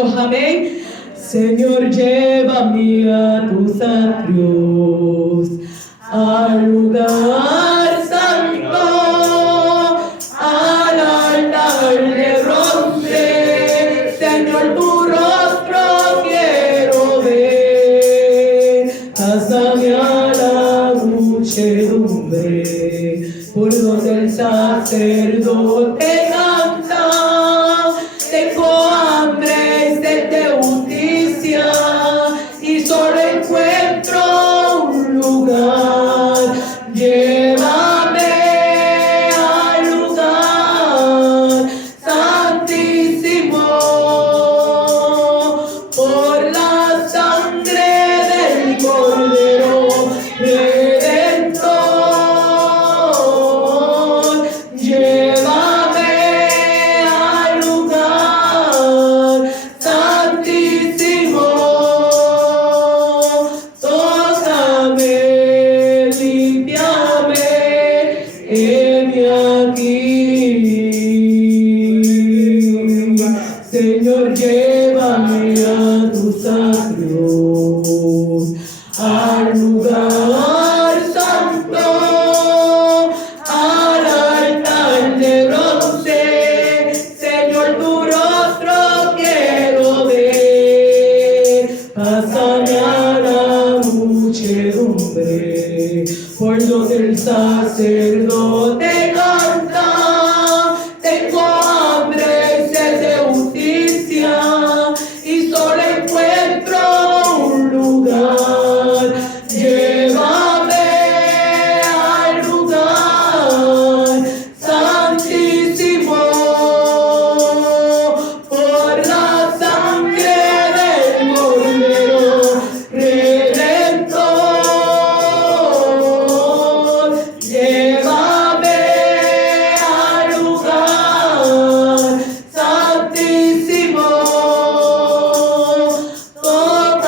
Cristo, amén. Señor, llévame a tus atrios, al lugar santo, al altar de bronce. Señor, tu rostro quiero ver. Pásame a la muchedumbre, por donde el sacerdote canta. Tengo hambre y sed de justicia, y solo encuentro un lugar. Llévame al lugar santísimo, por la sangre del Cordero Redentor. Llévame al lugar santísimo. Tócame, límpiame, heme aquí. Señor, llévame a tus atrios, al lugar santo, al altar de bronce. Señor, tu rostro quiero ver. Pásame a la muchedumbre, por donde el sacerdote canta. Tengo hambre y sed de justicia, y solo encuentro un lugar. Llévame al lugar santísimo, por la sangre del Cordero Redentor. Llévame al lugar santísimo. Tócame,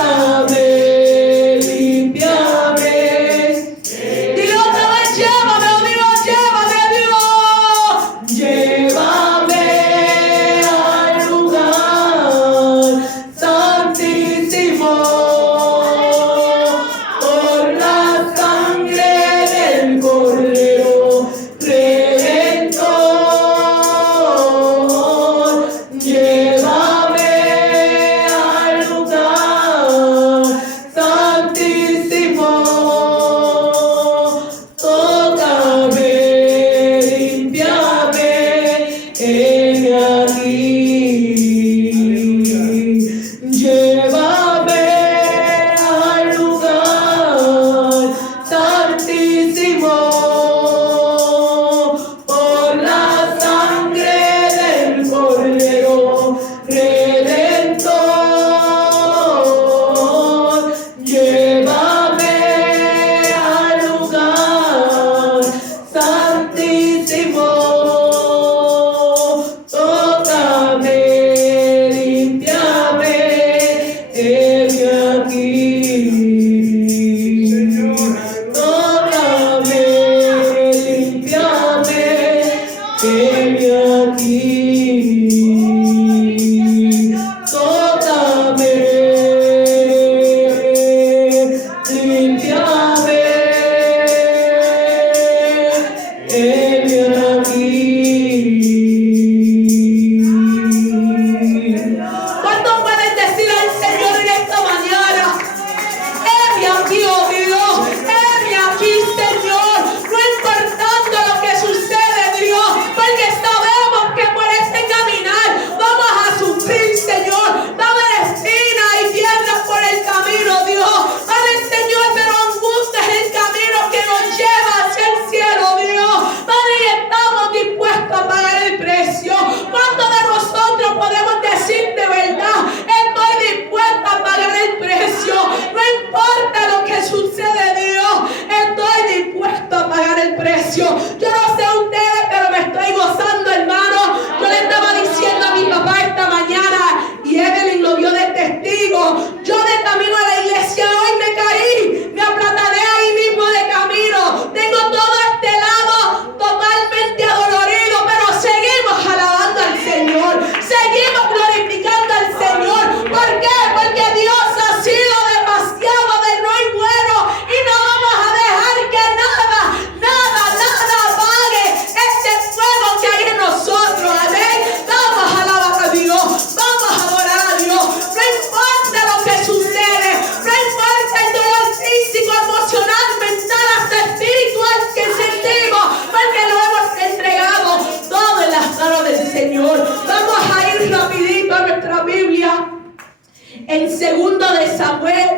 en 2 de Samuel,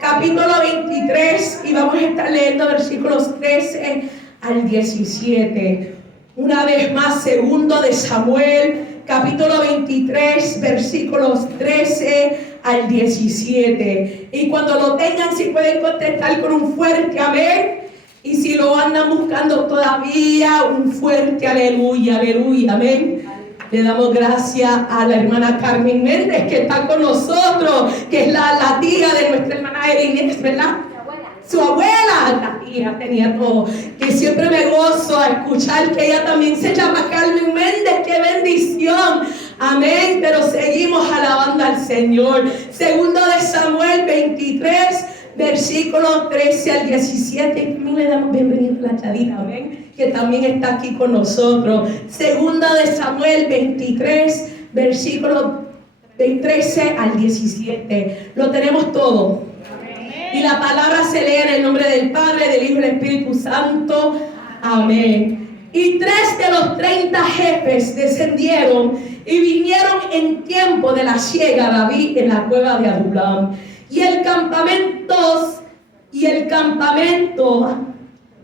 capítulo 23, y vamos a estar leyendo versículos 13 al 17. Una vez más, 2 de Samuel, capítulo 23, versículos 13 al 17. Y cuando lo tengan, si pueden contestar con un fuerte amén. Y si lo andan buscando todavía, un fuerte aleluya, aleluya, amén. Le damos gracias a la hermana Carmen Méndez que está con nosotros, que es la tía de nuestra hermana Inés, ¿verdad? Su abuela, la tía tenía todo, que siempre me gozo a escuchar que ella también se llama Carmen Méndez. ¡Qué bendición! Amén, pero seguimos alabando al Señor. 2 de Samuel 23, versículos 13 al 17. Y también le damos bienvenida a la Chadita, amén, que también está aquí con nosotros. 2 de Samuel 23, versículos 13 al 17. Lo tenemos todo. Y la palabra se lee en el nombre del Padre, del Hijo y del Espíritu Santo. Amén. Y 3 de los 30 jefes descendieron y vinieron en tiempo de la siega a David en la cueva de Adulam. Y el campamento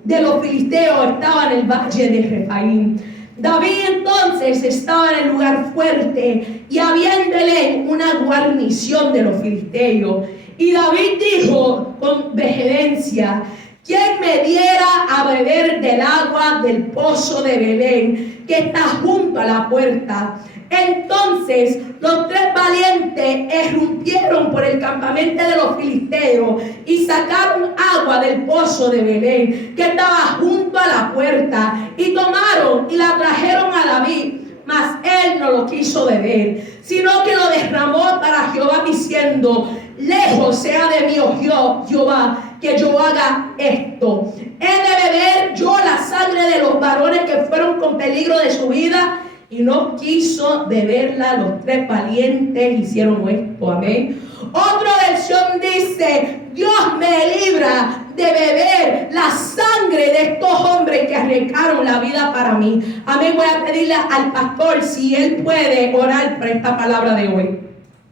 de los filisteos estaba en el valle de Refaim. David entonces estaba en el lugar fuerte y había en Belén una guarnición de los filisteos. Y David dijo con vehemencia: ¿quién me diera a beber del agua del pozo de Belén, que está junto a la puerta? Entonces los 3 valientes irrumpieron por el campamento de los filisteos y sacaron agua del pozo de Belén, que estaba junto a la puerta, y tomaron y la trajeron a David. Mas él no lo quiso beber, sino que lo derramó para Jehová, diciendo: lejos sea de mí, oh Jehová, que yo haga esto. ¿He de beber yo la sangre de los varones que fueron con peligro de su vida? Y no quiso beberla. Los 3 valientes hicieron esto. Amén. Otra versión dice: Dios me libra de beber la sangre de estos hombres que arriesgaron la vida para mí. Amén. Voy a pedirle al pastor si él puede orar por esta palabra de hoy.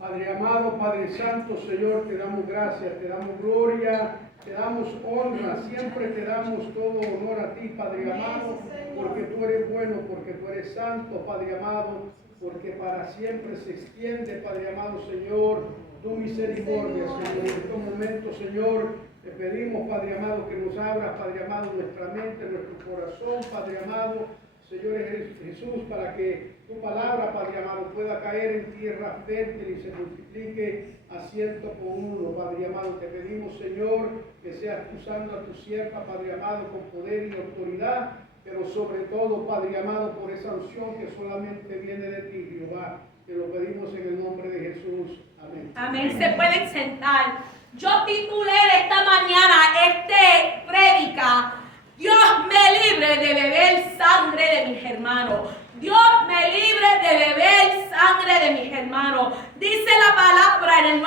Padre amado, Padre santo, Señor, te damos gracias, te damos gloria, te damos honra, siempre te damos todo honor a ti, Padre amado, porque tú eres bueno, porque tú eres santo, Padre amado, porque para siempre se extiende, Padre amado, Señor, tu misericordia, Señor. En estos momentos, Señor, te pedimos, Padre amado, que nos abras, Padre amado, nuestra mente, nuestro corazón, Padre amado, Señor Jesús, para que tu palabra, Padre amado, pueda caer en tierra fértil y se multiplique a 100 por 1, Padre amado. Te pedimos, Señor, que seas usando a tu sierva, Padre amado, con poder y autoridad, pero sobre todo, Padre amado, por esa unción que solamente viene de ti, Jehová. Te lo pedimos en el nombre de Jesús. Amén. Amén. Se pueden sentar. Yo titulé esta mañana prédica: Dios me libre de beber sangre de mis hermanos. Dios me libre de beber sangre de mis hermanos. Dice la palabra en el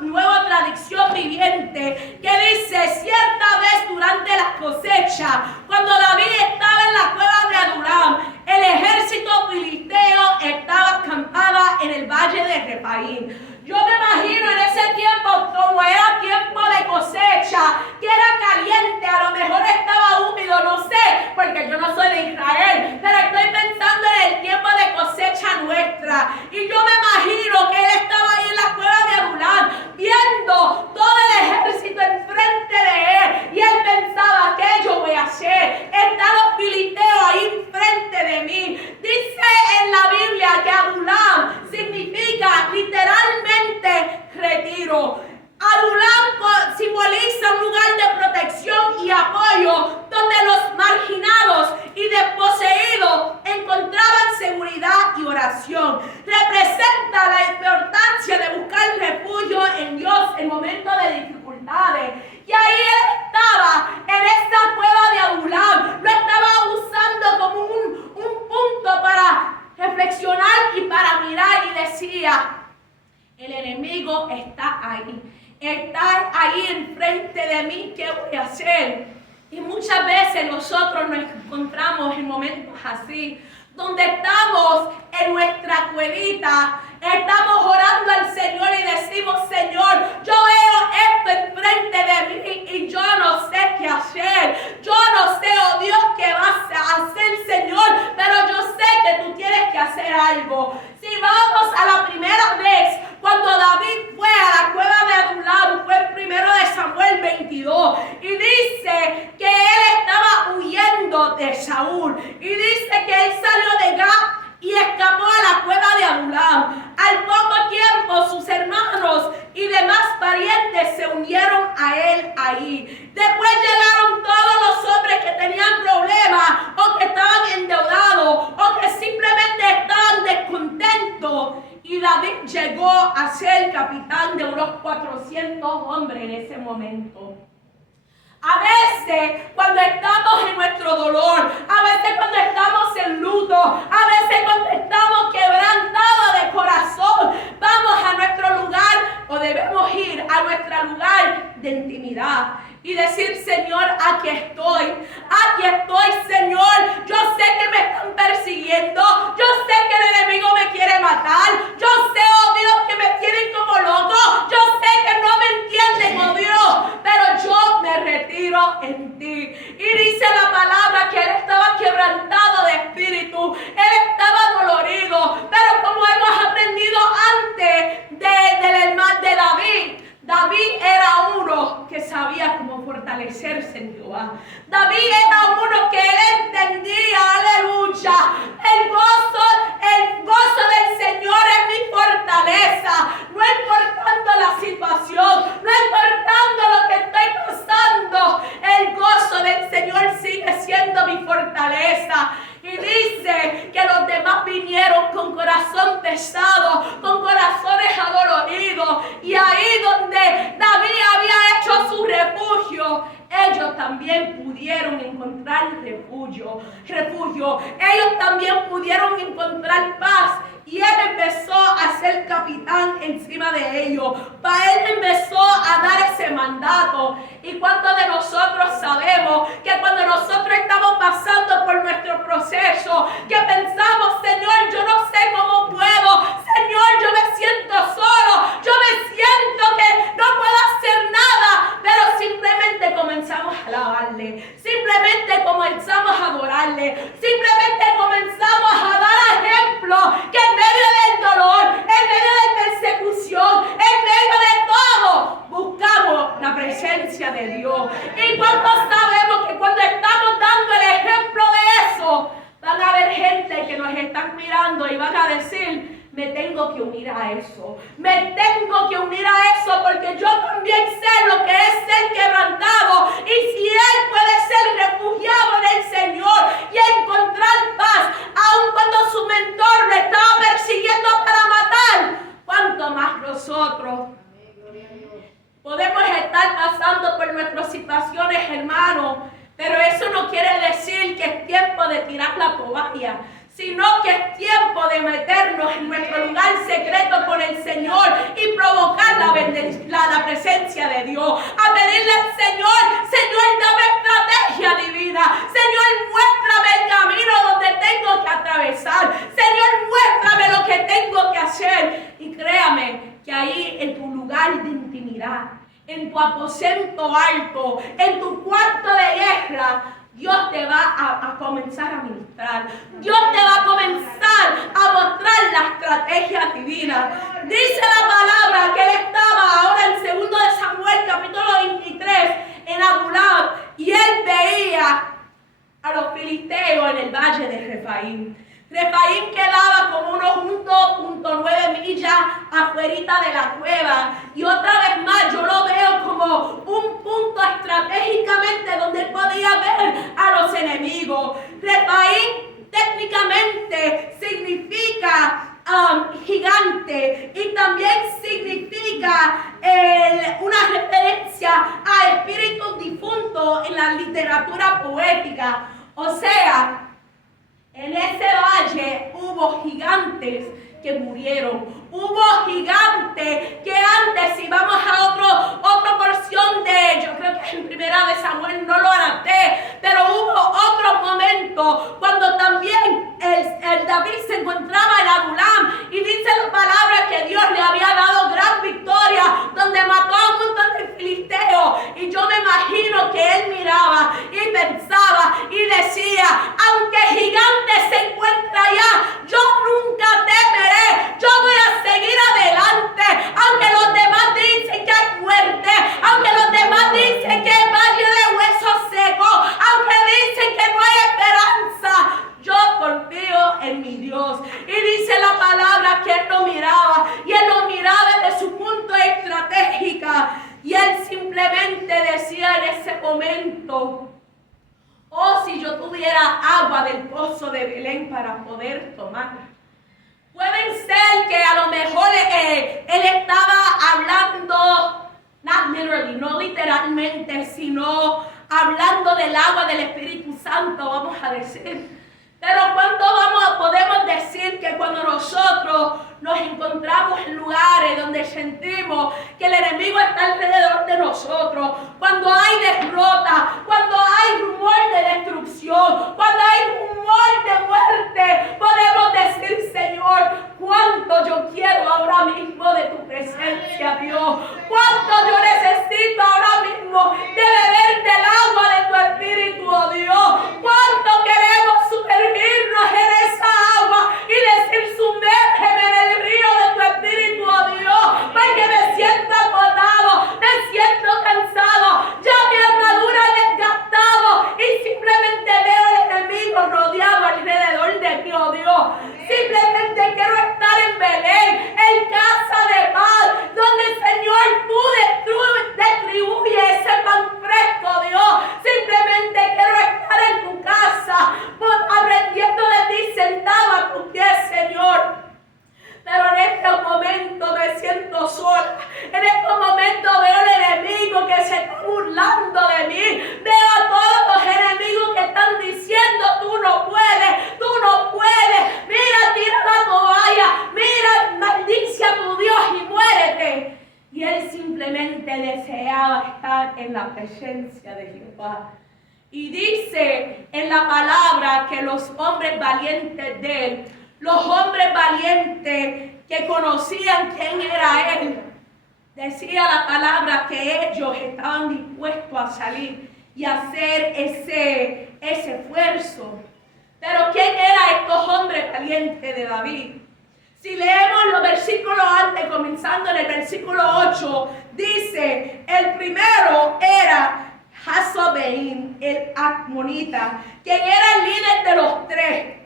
nueva traducción viviente, que dice: cierta vez durante la cosecha, cuando David estaba en la cueva de Adulam, el ejército filisteo estaba acampada en el valle de Refaim. Yo me imagino en ese tiempo, como era tiempo de cosecha, que era caliente, a lo mejor estaba húmedo, no sé, porque yo no soy de Israel, pero estoy pensando en el tiempo de cosecha nuestra. Y yo me imagino que él estaba ahí en la cueva de Adulam, viendo todo el ejército enfrente de él, y él pensaba: ¿qué yo voy a hacer? Están los filisteos ahí enfrente de mí. Dice en la Biblia que Adulam significa literalmente retiro. Adulam simboliza un lugar de protección y apoyo donde los marginados y desposeídos encontraban seguridad y oración. Representa la importancia de buscar refugio en Dios en momentos de dificultades. Y ahí él estaba en esta cueva de Adulam. Lo estaba usando como un punto para reflexionar y para mirar, y decía: el enemigo está ahí. Está ahí enfrente de mí. ¿Qué voy a hacer? Y muchas veces nosotros nos encontramos en momentos así, donde estamos en nuestra cuevita, Estamos orando al Señor y decimos, Señor, yo veo esto enfrente de mí y yo no sé qué hacer. Yo no sé, oh Dios, qué vas a hacer, Señor, pero yo sé que tú tienes que hacer algo. Si vamos a la primera vez, cuando David fue a la cueva de Adulam, fue el 1 de Samuel 22, y dice que él estaba huyendo de Saúl, y dice que él salió de Gat y escapó a la cueva de Adulam. Al poco tiempo sus hermanos y demás parientes se unieron a él ahí. Después llegaron todos los hombres que tenían problemas o que estaban endeudados o que simplemente estaban descontentos. Y David llegó a ser capitán de unos 400 hombres en ese momento. A veces cuando estamos en nuestro dolor, a veces cuando estamos en luto, a veces cuando estamos quebrantados de corazón, vamos a nuestro lugar o debemos ir a nuestro lugar de intimidad y decir, Señor, aquí estoy, Señor, yo sé que me están persiguiendo, yo sé que el enemigo me quiere matar, yo sé, oh Dios, que me tienen como loco, yo sé que no me entienden, oh Dios, pero yo me retiro en ti. Y dice la palabra que él estaba quebrantado de espíritu, él estaba dolorido, pero como hemos aprendido antes del hermano de David era uno que sabía cómo fortalecerse en Jehová. David era uno que él entendía, aleluya, el gozo del Señor es mi fortaleza, no importando la situación, no importando lo que estoy pasando, el gozo del Señor sigue siendo mi fortaleza. Y dice que los demás vinieron con corazón pesado, con corazones adoloridos. Y ahí donde David había hecho su refugio, ellos también pudieron encontrar refugio. Ellos también pudieron encontrar paz. Y él empezó a ser capitán encima de ellos. Él empezó a dar ese mandato. ¿Y cuántos de nosotros sabemos que cuando nosotros estamos pasando por nuestro proceso, que pensamos, Señor, yo no sé cómo puedo, Señor, yo me siento solo, yo me siento que no puedo hacer nada, pero simplemente comenzamos a alabarle, simplemente comenzamos a adorarle, simplemente comenzamos a dar ejemplo que en medio del dolor, en medio de persecución, en medio de todo, buscamos la presencia de Dios. ¿Y cuántos sabemos que cuando estamos dando el ejemplo de eso, van a haber gente que nos están mirando y van a decir, me tengo que unir a eso, me tengo que unir a eso porque yo también sé lo que es ser quebrantado, y si él puede ser refugiado en el Señor y encontrar paz, aun cuando su mentor lo estaba persiguiendo para matar, ¿cuánto más nosotros? Podemos estar pasando por nuestras situaciones, hermanos, pero eso no quiere decir que es tiempo de tirar la toalla, sino que es tiempo de meternos en nuestro lugar secreto con el Señor y provocar la presencia de Dios. A pedirle al Señor, Señor, dame estrategia divina. Señor, muéstrame el camino donde tengo que atravesar. Señor, muéstrame lo que tengo que hacer. Y créame que ahí en tu lugar de intimidad, en tu aposento alto, en tu cuarto de guerra, Dios te va a comenzar a ministrar. Dios te va a comenzar a mostrar la estrategia divina. Dice la palabra que él estaba ahora en 2 de Samuel, capítulo 23, en Adulam, y él veía a los filisteos en el valle de Refaim. Refaim quedaba como unos 1.9 millas afuera de la cueva. Y otra vez más yo lo veo como un punto estratégicamente donde él podía ver a los enemigos. Refaim técnicamente significa gigante, y también significa una referencia a espíritus difuntos en la literatura poética. O sea, en ese valle hubo gigantes que murieron. Hubo gigantes que antes, si vamos a otra porción de, yo creo que en 1 de Samuel no lo adapté, pero hubo otros momentos cuando también el David se encontraba en Adulam, y dice la palabra simplemente decía en ese momento: oh, si yo tuviera agua del pozo de Belén para poder tomar. Pueden ser que a lo mejor él estaba hablando, not literally, no literalmente, sino hablando del agua del Espíritu Santo, vamos a decir. Pero ¿cuánto podemos decir que cuando nosotros nos encontramos en lugares donde sentimos que el enemigo está alrededor de nosotros, cuando hay derrota, cuando hay rumor de destrucción, cuando hay rumor de muerte, podemos decir: Señor, cuánto yo quiero ahora mismo de tu presencia, Dios, cuánto yo necesito ahora mismo de beber del agua de tu Espíritu, oh Dios, cuánto queremos sumergirnos en esa agua y decir: sumérgeme en el río de tu Espíritu, oh Dios, porque me siento agotado, me siento cansado, ya mi armadura es desgastado y simplemente veo al enemigo rodeado alrededor de mí, oh Dios. Simplemente quiero estar en Belén, en casa de paz, donde, Señor, tú distribuyes ese pan fresco, Dios. Simplemente quiero estar en tu casa, aprendiendo de ti, sentado a tus pies, Señor. Pero en este momento me siento sola. En este momento veo al enemigo que se está burlando de mí. Veo a todos los enemigos que están diciendo: tú no puedes, tú no puedes. Mira, tira la toalla. Mira, maldice a tu Dios y muérete. Y él simplemente deseaba estar en la presencia de Jehová. Y dice en la palabra que los hombres valientes de él, los hombres valientes que conocían quién era él, decía la palabra que ellos estaban dispuestos a salir y hacer ese esfuerzo. Pero ¿quién eran estos hombres valientes de David? Si leemos los versículos antes, comenzando en el versículo 8, dice: el primero era Hazabeim, el Acmonita, quien era el líder de los tres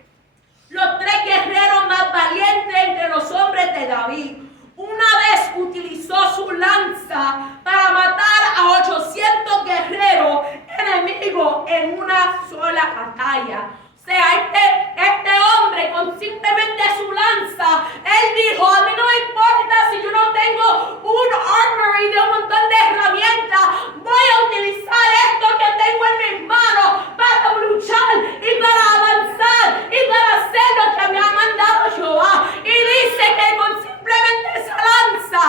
guerreros más valientes entre los hombres de David. Una vez utilizó su lanza para matar a 800 guerreros enemigos en una sola batalla. O sea, este hombre, con simplemente su lanza, él dijo: a mí no me importa si yo no tengo un armory de un montón de herramientas, voy a utilizar esto que tengo en mis manos para luchar y para avanzar y para hacer lo que me ha mandado Jehová. Y dice que con simplemente esa lanza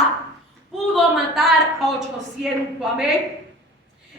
pudo matar a 800, amén.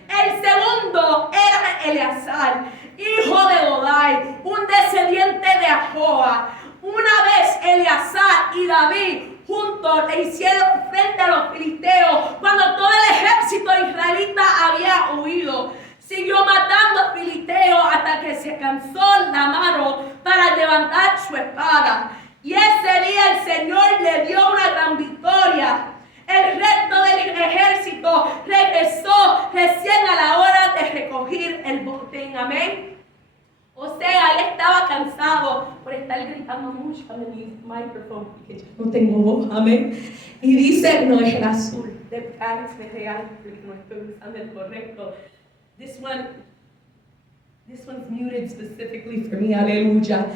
El segundo era Eleazar, hijo de Dodai, un descendiente de Ahoa. Una vez Eleazar y David juntos le hicieron frente a los filisteos cuando todo el ejército israelita había huido. Siguió matando a filisteos hasta que se cansó la mano para levantar su espada. Y ese día el Señor le dio una gran victoria. El resto del ejército regresó recién a la hora de recoger el botín. Amén. O sea, él estaba cansado por estar gritando mucho en el micrófono, porque yo no tengo voz. Amén. Y dice: no es el azul. De Páriz real, porque no estoy usando el correcto. This one's muted specifically for me. Aleluya.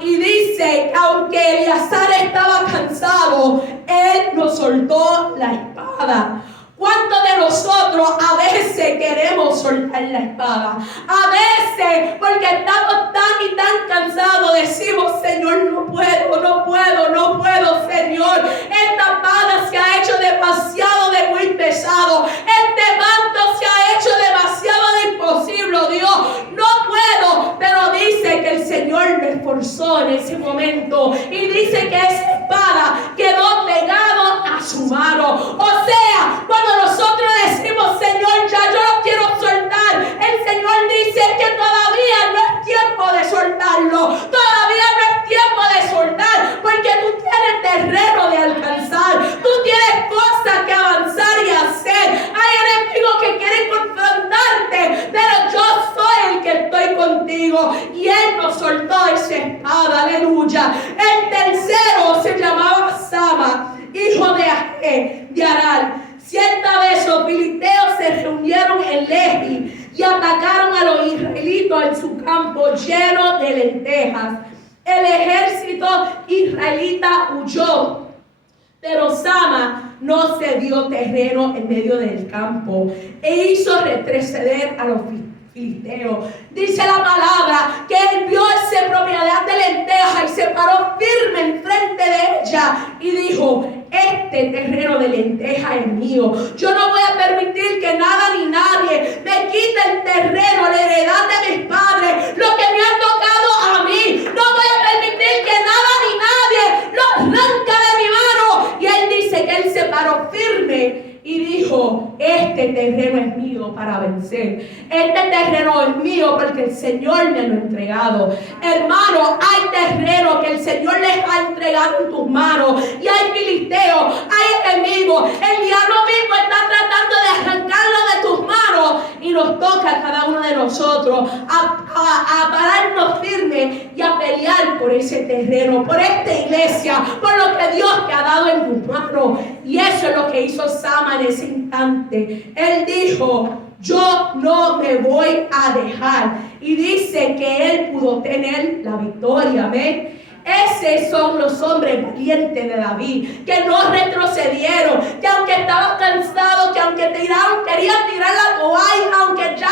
Y dice que aunque Eleazar estaba cansado, él no soltó la espada. ¿Cuántos de nosotros a veces queremos soltar la espada? A veces, porque estamos tan y tan cansados, decimos: Señor, no puedo, Señor. Esta espada se ha hecho demasiado de muy pesado. Este manto se ha hecho demasiado de imposible, Dios. No puedo. Pero dice que el Señor me esforzó en ese momento. Y dice que esa espada quedó pegada a su mano. O sea, cuando nosotros decimos: Señor, ya yo no quiero soltar, el Señor dice que todavía no es tiempo de soltarlo, todavía no es tiempo de soltar, porque tú tienes terreno de alcanzar, tú tienes cosas que avanzar y hacer. Hay enemigos que quieren confrontarte, pero yo soy el que estoy contigo. Y él nos soltó esa espada, aleluya. El tercero se llamaba Sama, hijo de Aral. Cierta vez en Lehi y atacaron a los israelitas en su campo lleno de lentejas. El ejército israelita huyó, pero Sama no cedió terreno en medio del campo e hizo retroceder a los filisteos. Dice la palabra que él vio esa propiedad de lentejas y se paró firme enfrente de ella y dijo: este terreno de lentejas es mío. Yo no voy a permitir que nada ni nadie me quite el terreno, la heredad de mis padres, lo que me ha tocado a mí. No voy a permitir que nada ni nadie lo arranque de mi mano. Y él dice que él se paró firme y dijo: este terreno es mío para vencer. Este terreno es mío porque el Señor me lo ha entregado. Hermano, hay terreno que el Señor les ha entregado en tus manos. Y hay filisteos, hay enemigos. El diablo mismo está tratando de arrancarlo de tus manos. Y nos toca a cada uno de nosotros a pararnos firmes y a pelear por ese terreno, por esta iglesia, por lo que Dios te ha dado en tus manos. Y eso es lo que hizo Sama en ese instante. Él dijo: yo no me voy a dejar. Y dice que él pudo tener la victoria. Amén. Esos son los hombres valientes de David, que no retrocedieron, que aunque estaban cansados, que aunque querían tirar la toalla, aunque ya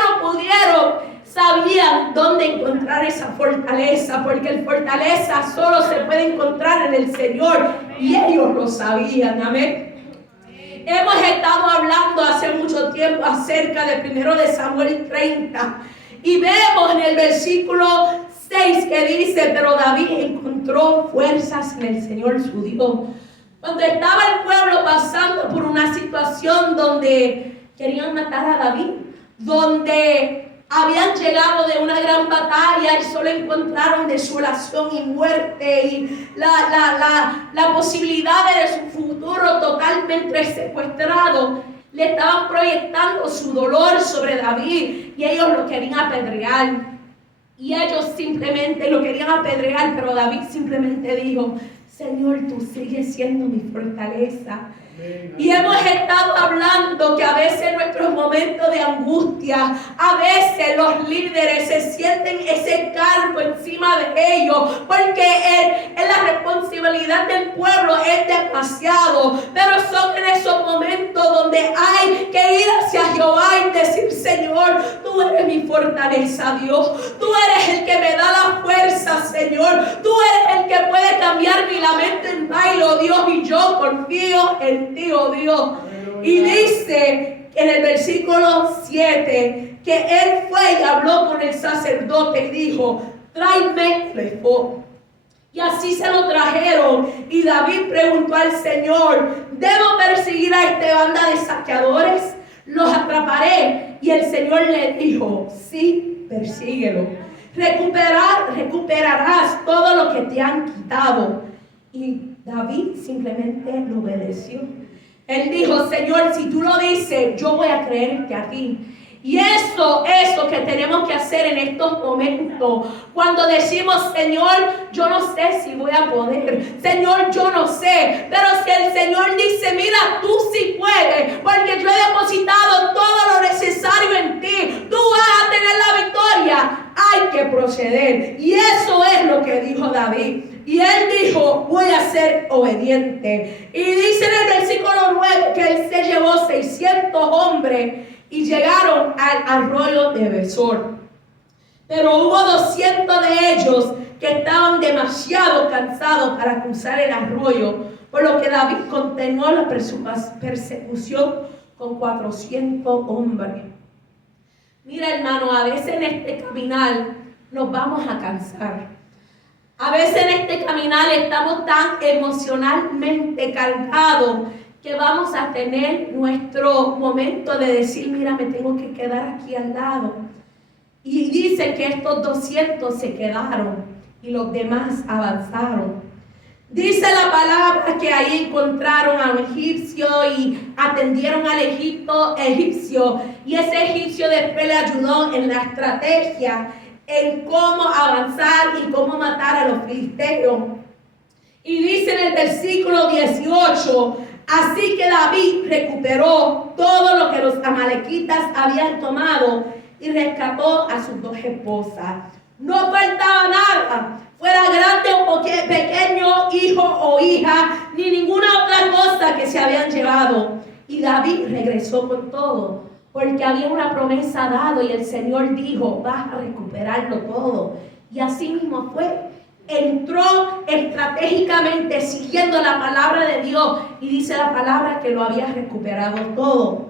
no pudieron, sabían dónde encontrar esa fortaleza, porque el fortaleza solo se puede encontrar en el Señor, y ellos lo sabían. Amén. Hemos estado hablando hace mucho tiempo acerca de 1 de Samuel 30 y vemos en el versículo 6 que dice: pero David encontró fuerzas en el Señor su Dios. Cuando estaba el pueblo pasando por una situación donde querían matar a David, donde habían llegado de una gran batalla y solo encontraron desolación y muerte y la posibilidad de su futuro totalmente secuestrado, le estaban proyectando su dolor sobre David y ellos lo querían apedrear. Y ellos simplemente lo querían apedrear, pero David simplemente dijo: Señor, tú sigues siendo mi fortaleza. Y hemos estado hablando que a veces en nuestros momentos de angustia, a veces los líderes se sienten ese cargo encima de ellos, porque la responsabilidad del pueblo es demasiado. Pero son en esos momentos donde hay que ir hacia Jehová y decir: Señor, tú eres mi fortaleza, Dios. Tú eres el que me da la fuerza, Señor. Tú eres el que puede cambiar mi lamento en bailo, Dios, y yo confío en ti, oh Dios. Y dice en el versículo 7 que él fue y habló con el sacerdote y dijo: tráeme el efod. Y así se lo trajeron. Y David preguntó al Señor: ¿debo perseguir a esta banda de saqueadores? ¿Los atraparé? Y el Señor le dijo: sí, persíguelo. Recuperarás todo lo que te han quitado. Y David simplemente lo obedeció. Él dijo: Señor, si tú lo dices, yo voy a creerte a ti. Y eso que tenemos que hacer en estos momentos, cuando decimos: Señor, yo no sé si voy a poder, Señor, yo no sé, pero si el Señor dice: mira, tú sí puedes, porque yo he depositado todo lo necesario en ti, tú vas a tener la victoria, hay que proceder. Y eso es lo que dijo David. Y él dijo: voy a ser obediente. Y dice en el versículo 9 que él se llevó 600 hombres y llegaron al arroyo de Besor. Pero hubo 200 de ellos que estaban demasiado cansados para cruzar el arroyo, por lo que David continuó la persecución con 400 hombres. Mira, hermano, a veces en este caminar nos vamos a cansar. A veces en este caminar estamos tan emocionalmente cargados que vamos a tener nuestro momento de decir: mira, me tengo que quedar aquí al lado. Y dice que estos 200 se quedaron y los demás avanzaron. Dice la palabra que ahí encontraron a un egipcio y atendieron al egipcio. Y ese egipcio después le ayudó en la estrategia, en cómo avanzar y cómo matar a los filisteos. Y dice en el versículo 18: así que David recuperó todo lo que los amalequitas habían tomado y rescató a sus 2 esposas. No faltaba nada, fuera grande o pequeño, hijo o hija, ni ninguna otra cosa que se habían llevado. Y David regresó con todo, porque había una promesa dada y el Señor dijo, vas a recuperarlo todo. Y así mismo fue. Entró estratégicamente siguiendo la palabra de Dios y dice la palabra que lo había recuperado todo.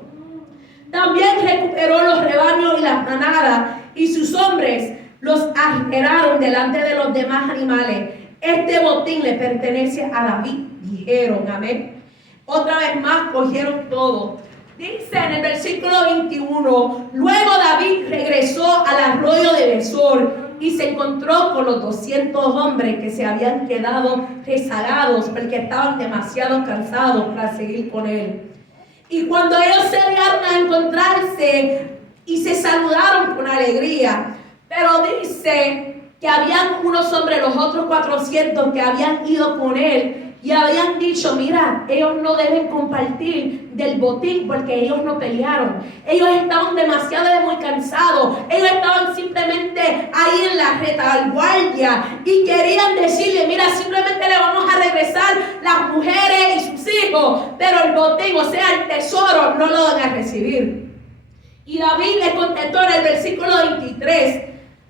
También recuperó los rebaños y las manadas y sus hombres los arrieraron delante de los demás animales. Este botín le pertenece a David, dijeron, amén. Otra vez más cogieron todo. Dice en el versículo 21, luego David regresó al arroyo de Besor y se encontró con los 200 hombres que se habían quedado rezagados porque estaban demasiado cansados para seguir con él. Y cuando ellos se llegaron a encontrarse y se saludaron con alegría, pero dice que habían unos hombres, los otros 400 que habían ido con él y habían dicho, mira, ellos no deben compartir del botín porque ellos no pelearon. Ellos estaban demasiado muy cansados. Ellos estaban simplemente ahí en la retaguardia y querían decirle, mira, simplemente le vamos a regresar las mujeres y sus hijos, pero el botín, o sea, el tesoro, no lo van a recibir. Y David le contestó en el versículo 23,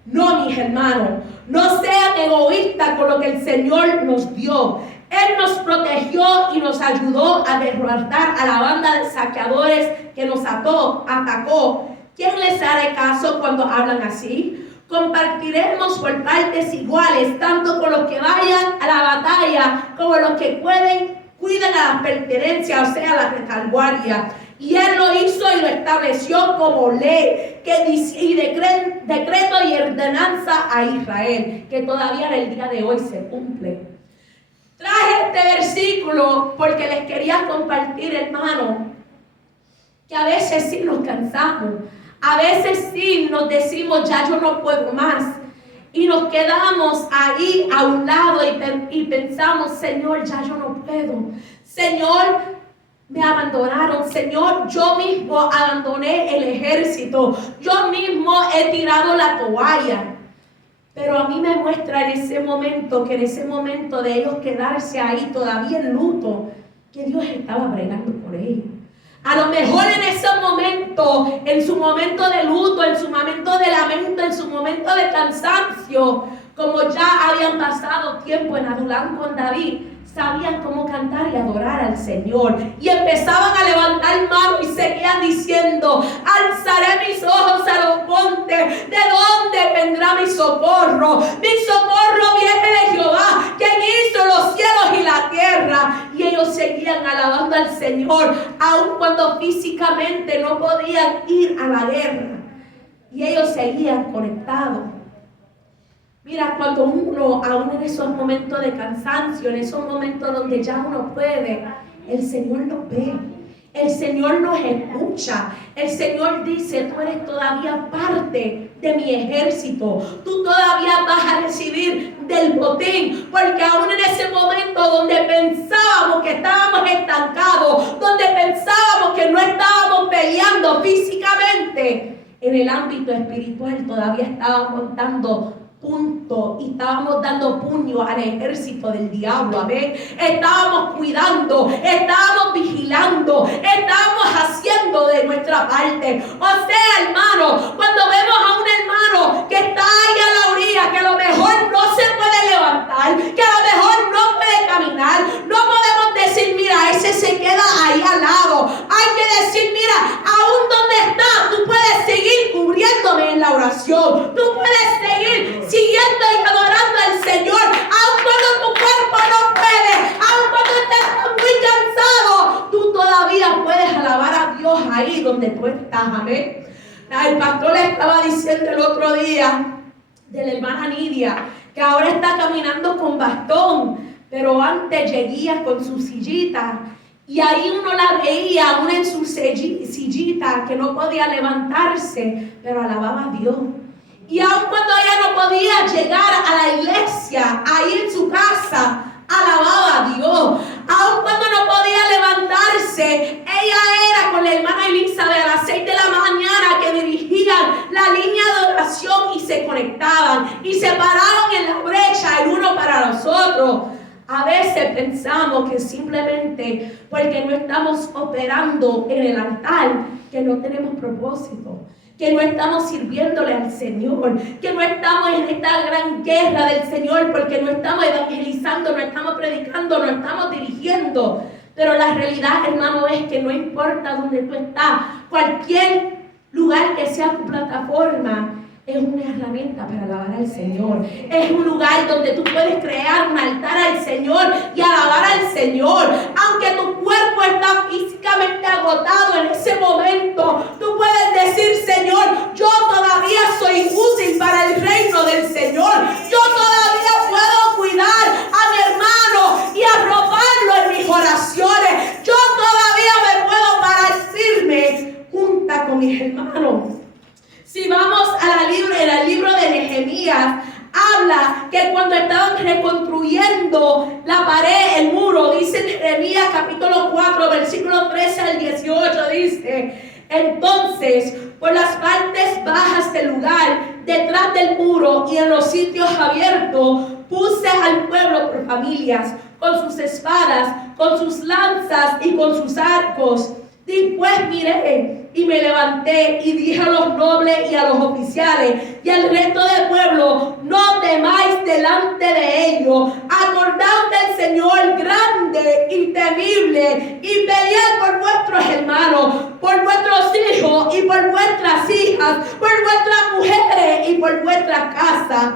no, mis hermanos, no sean egoístas con lo que el Señor nos dio. Él nos protegió y nos ayudó a derrotar a la banda de saqueadores que nos atacó. ¿Quién les hará caso cuando hablan así? Compartiremos por partes iguales, tanto con los que vayan a la batalla como los que cuiden a las pertenencias, o sea, la retaguardia. Y él lo hizo y lo estableció como ley y decreto y ordenanza a Israel, que todavía en el día de hoy se cumple. Traje este versículo porque les quería compartir, hermano, que a veces sí nos cansamos, a veces sí nos decimos, ya yo no puedo más, y nos quedamos ahí a un lado y pensamos, Señor, ya yo no puedo, Señor, me abandonaron, Señor, yo mismo abandoné el ejército, yo mismo he tirado la toalla. Pero a mí me muestra en ese momento, que en ese momento de ellos quedarse ahí todavía en luto, que Dios estaba bregando por ellos. A lo mejor en ese momento, en su momento de luto, en su momento de lamento, en su momento de cansancio, como ya habían pasado tiempo en Adulán con David, sabían cómo cantar y adorar al Señor. Y empezaban a levantar manos y seguían diciendo, alzaré mis ojos a los montes, ¿de dónde vendrá mi socorro? Mi socorro viene de Jehová, quien hizo los cielos y la tierra. Y ellos seguían alabando al Señor, aun cuando físicamente no podían ir a la guerra. Y ellos seguían conectados. Mira, cuando uno, aún en esos momentos de cansancio, en esos momentos donde ya uno puede, el Señor nos ve, el Señor nos escucha, el Señor dice, tú eres todavía parte de mi ejército, tú todavía vas a recibir del botín, porque aún en ese momento donde pensábamos que estábamos estancados, donde pensábamos que no estábamos peleando físicamente, en el ámbito espiritual todavía estábamos dando punto y estábamos dando puño al ejército del diablo, amén. Estábamos cuidando, estábamos vigilando, estábamos haciendo de nuestra parte. O sea, hermano, cuando vemos a un hermano que está ahí a la orilla, que a lo mejor no se puede levantar, que a lo mejor no puede caminar, no podemos decir, mira, ese se queda ahí al lado. Hay que decir, mira, aún donde está, tú puedes seguir cubriéndome en la oración, tú puedes seguir siguiendo y adorando al Señor, aun cuando tu cuerpo no puede, aun cuando estés muy cansado, tú todavía puedes alabar a Dios ahí donde tú estás, amén. El pastor le estaba diciendo el otro día de la hermana Nidia, que ahora está caminando con bastón, pero antes lleguía con su sillita, y ahí uno la veía, aún en su sillita, que no podía levantarse, pero alababa a Dios. Y aun cuando ella no podía llegar a la iglesia, ahí en su casa, alababa a Dios. Aun cuando no podía levantarse, ella era con la hermana Elizabeth a las 6 de se conectaban y se paraban en la brecha el uno para los otros. A veces pensamos que simplemente porque no estamos operando en el altar, que no tenemos propósito, que no estamos sirviéndole al Señor, que no estamos en esta gran guerra del Señor, porque no estamos evangelizando, no estamos predicando, no estamos dirigiendo. Pero la realidad, hermano, es que no importa dónde tú estás, cualquier lugar que sea tu plataforma, es una herramienta para alabar al Señor. Es un lugar donde tú puedes crear un altar al Señor y alabar al Señor. Aunque tu cuerpo está físicamente agotado en ese momento, tú puedes decir: Señor, yo todavía soy útil para el reino del Señor. Yo todavía puedo cuidar a mi hermano y arroparlo en mis oraciones. Yo todavía me puedo parar firme junto con mis hermanos. Si vamos en el libro de Nehemías, habla que cuando estaban reconstruyendo la pared, el muro, dice Nehemías capítulo 4, versículo 13 al 18, dice: entonces, por las partes bajas del lugar, detrás del muro y en los sitios abiertos, puse al pueblo por familias, con sus espadas, con sus lanzas y con sus arcos. Después miré y me levanté y dije a los nobles y a los oficiales y al resto del pueblo: no temáis delante de ellos, acordaos del Señor grande y temible, y pelead por vuestros hermanos, por vuestros hijos y por vuestras hijas, por vuestras mujeres y por vuestras casas.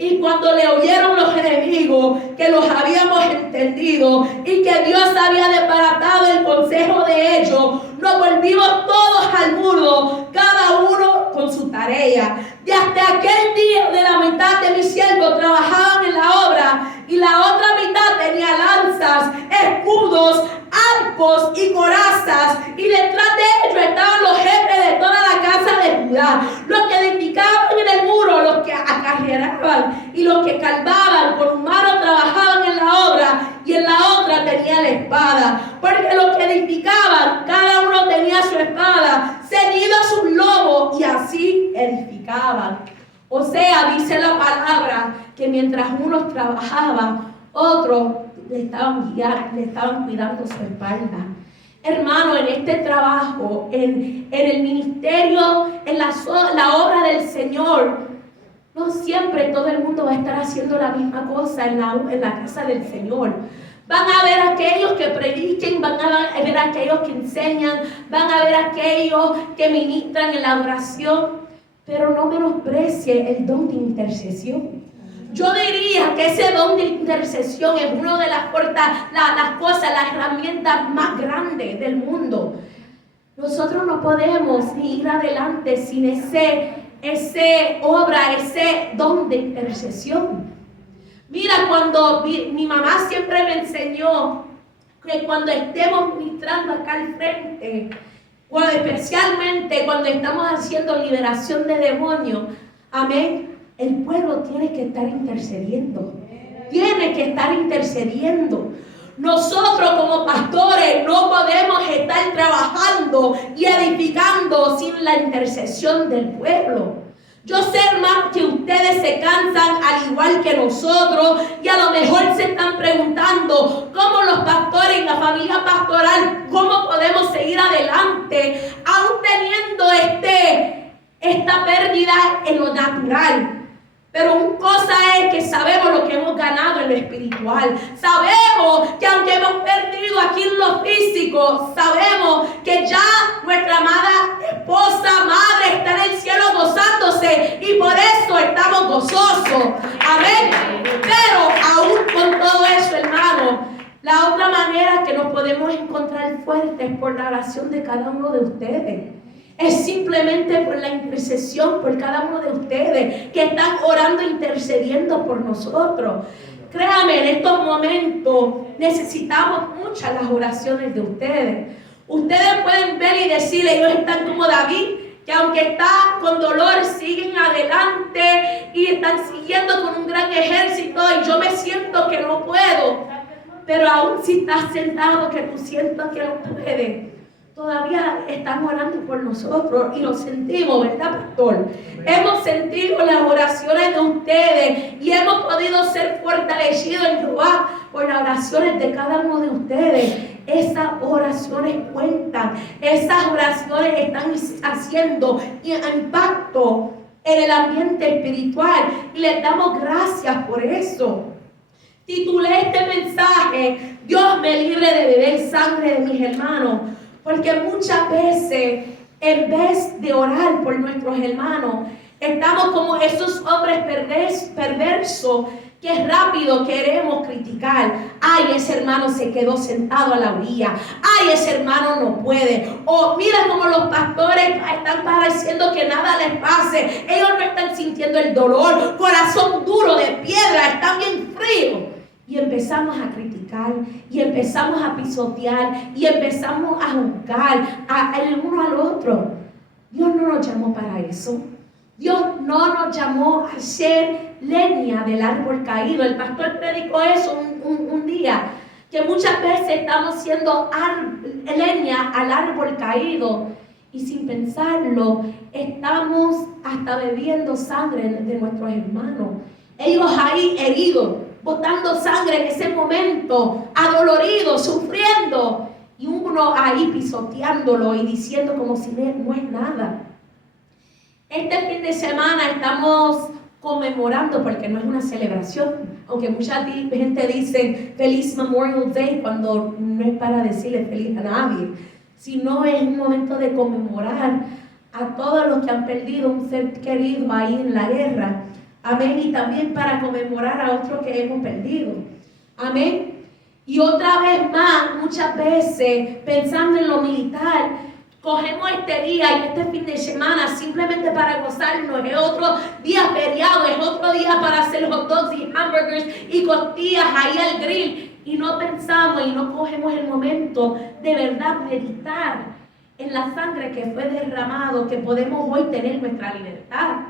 Y cuando le oyeron los enemigos que los habíamos entendido y que Dios había desbaratado el consejo de ellos, nos volvimos todos al muro, cada uno con su tarea. Y hasta aquel día de la mitad de mis siervos trabajaban en la obra y la otra mitad tenía lanzas, escudos, arcos y corazas, y detrás de ellos estaban los jefes de toda la casa de Judá, los que edificaban en el muro, los que acarreaban y los que calvaban, con un mano trabajaban en la obra y en la otra tenía la espada, porque los que edificaban, cada uno tenía su espada ceñida a sus lomos, y así edificaban. O sea, dice la palabra que mientras unos trabajaban, otros le estaban guiando, le estaban cuidando su espalda. Hermano, en este trabajo, en el ministerio, en la obra del Señor, no siempre todo el mundo va a estar haciendo la misma cosa en la casa del Señor. Van a haber aquellos que prediquen, van a haber aquellos que enseñan, van a haber aquellos que ministran en la oración, pero no menosprecie el don de intercesión. Yo diría que ese don de intercesión es una de las cosas, las herramientas más grandes del mundo. Nosotros no podemos ir adelante sin ese don de intercesión. Mira, cuando mi mamá siempre me enseñó que cuando estemos ministrando acá al frente, especialmente cuando estamos haciendo liberación de demonios, amén, el pueblo tiene que estar intercediendo. Tiene que estar intercediendo. Nosotros como pastores no podemos estar trabajando y edificando sin la intercesión del pueblo. Yo sé, hermano, que ustedes se cansan al igual que nosotros, y a lo mejor se están preguntando cómo los pastores y la familia pastoral, cómo podemos seguir adelante, aún teniendo esta pérdida en lo natural. Pero una cosa es que sabemos lo que hemos ganado en lo espiritual. Sabemos que aunque hemos perdido aquí en lo físico, sabemos que ya nuestra amada esposa, madre, está en el cielo gozándose, y por eso estamos gozosos. Amén. Pero aún con todo eso, hermano, la otra manera que nos podemos encontrar fuertes es por la oración de cada uno de ustedes. Es simplemente por la intercesión por cada uno de ustedes que están orando e intercediendo por nosotros. Créame, en estos momentos necesitamos muchas las oraciones de ustedes. Ustedes pueden ver y decir: ellos están como David, que aunque está con dolor, siguen adelante y están siguiendo con un gran ejército, y yo me siento que no puedo. Pero aún si estás sentado, que tú sientas que no puedes, todavía están orando por nosotros y lo sentimos, ¿verdad, pastor? Hemos sentido las oraciones de ustedes y hemos podido ser fortalecidos en Jehová por las oraciones de cada uno de ustedes. Esas oraciones cuentan, esas oraciones están haciendo impacto en el ambiente espiritual y les damos gracias por eso. Titulé este mensaje: Dios me libre de beber sangre de mis hermanos, porque muchas veces en vez de orar por nuestros hermanos, estamos como esos hombres perversos que rápido queremos criticar. Ay, ese hermano se quedó sentado a la orilla. Ay, ese hermano no puede. O mira como los pastores están pareciendo que nada les pase. Ellos no están sintiendo el dolor. Corazón duro de piedra, están bien fríos. Y empezamos a criticar, y empezamos a pisotear, y empezamos a juzgar el uno al otro. Dios no nos llamó para eso. Dios no nos llamó a ser leña del árbol caído. El pastor predicó eso un día, que muchas veces estamos siendo leña al árbol caído y sin pensarlo estamos hasta bebiendo sangre de nuestros hermanos. Ellos ahí heridos, botando sangre en ese momento, adoloridos, sufriendo, y uno ahí pisoteándolo y diciendo como si no es nada. Este fin de semana estamos conmemorando, porque no es una celebración, aunque mucha gente dice Feliz Memorial Day cuando no es para decirle feliz a nadie, sino es un momento de conmemorar a todos los que han perdido un ser querido ahí en la guerra. Amén. Y también para conmemorar a otros que hemos perdido. Amén. Y otra vez más, muchas veces, pensando en lo militar, cogemos este día y este fin de semana simplemente para gozarnos. Es otro día feriado, es otro día para hacer hot dogs y hamburgers y costillas ahí al grill. Y no pensamos y no cogemos el momento de verdad meditar en la sangre que fue derramado, que podemos hoy tener nuestra libertad.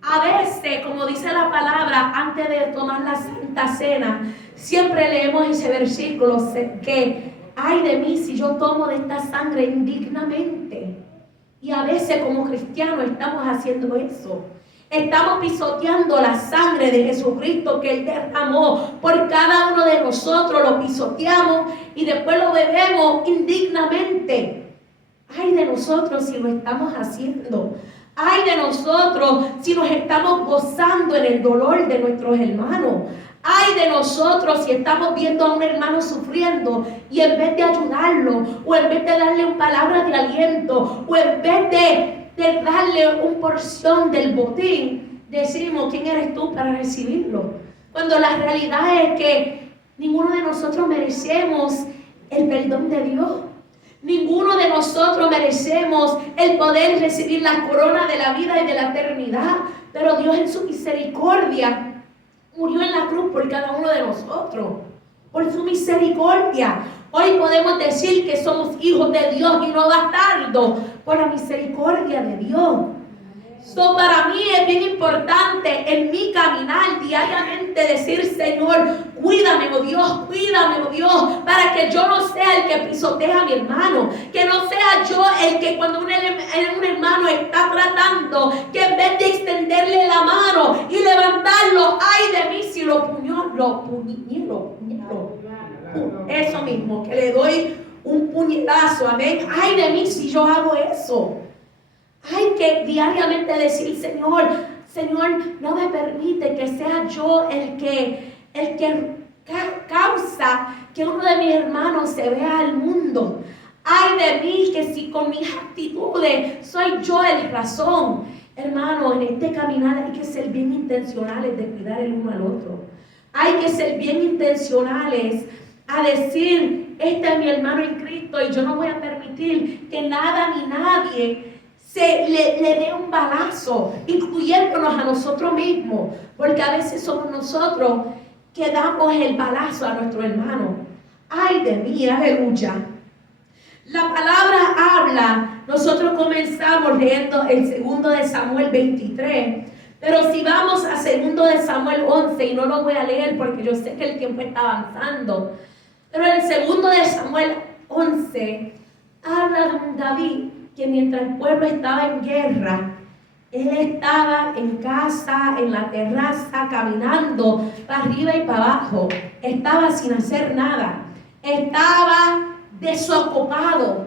A veces, como dice la palabra, antes de tomar la Santa Cena, siempre leemos ese versículo que ay de mí si yo tomo de esta sangre indignamente. Y a veces como cristianos estamos haciendo eso. Estamos pisoteando la sangre de Jesucristo que Él derramó por cada uno de nosotros. Lo pisoteamos y después lo bebemos indignamente. Ay de nosotros si lo estamos haciendo. Ay de nosotros si nos estamos gozando en el dolor de nuestros hermanos. Ay de nosotros si estamos viendo a un hermano sufriendo y en vez de ayudarlo, o en vez de darle una palabra de aliento, o en vez de darle una porción del botín, decimos, ¿quién eres tú para recibirlo? Cuando la realidad es que ninguno de nosotros merecemos el perdón de Dios. Ninguno de nosotros merecemos el poder recibir la corona de la vida y de la eternidad. Pero Dios en su misericordia murió en la cruz por cada uno de nosotros. Por su misericordia. Hoy podemos decir que somos hijos de Dios y no bastardos por la misericordia de Dios. So, para mí es bien importante en mi caminar diariamente decir, Señor, cuídame, oh Dios, para que yo no sea el que pisotea a mi hermano, que no sea yo el que cuando un hermano está tratando, que en vez de extenderle la mano y levantarlo, ay de mí si lo puñalo, eso mismo, que le doy un puñetazo, amén, ay de mí si yo hago eso. Hay que diariamente decir, Señor, no me permite que sea yo el que causa que uno de mis hermanos se vea al mundo. Ay de mí que si con mis actitudes soy yo el razón. Hermano, en este caminar hay que ser bien intencionales de cuidar el uno al otro. Hay que ser bien intencionales a decir, este es mi hermano en Cristo y yo no voy a permitir que nada ni nadie le dé un balazo, incluyéndonos a nosotros mismos, porque a veces somos nosotros que damos el balazo a nuestro hermano. Ay de mí, aleluya. La palabra habla, nosotros comenzamos leyendo el 2 de Samuel 23, pero si vamos a 2 de Samuel 11, y no lo voy a leer porque yo sé que el tiempo está avanzando, pero en el 2 de Samuel 11, habla de un David que mientras el pueblo estaba en guerra, él estaba en casa, en la terraza, caminando para arriba y para abajo. Estaba sin hacer nada. Estaba desocupado.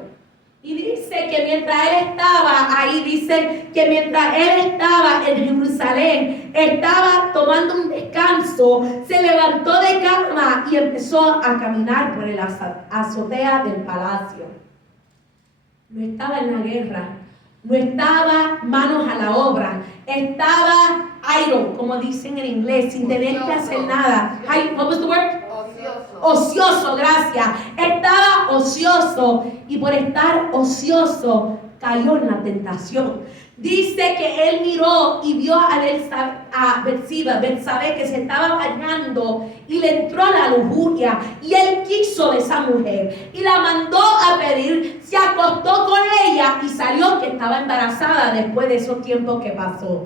Y dice que mientras él estaba ahí, dice que mientras él estaba en Jerusalén, estaba tomando un descanso, se levantó de cama y empezó a caminar por el azotea del palacio. No estaba en la guerra, no estaba manos a la obra, estaba idle, como dicen en inglés, sin tener que hacer nada. What was the word? Ocioso, gracias. Estaba ocioso y por estar ocioso cayó en la tentación. Dice que él miró y vio a Betsabé que se estaba bañando y le entró la lujuria y él quiso de esa mujer y la mandó a pedir, se acostó con ella y salió que estaba embarazada después de esos tiempos que pasó.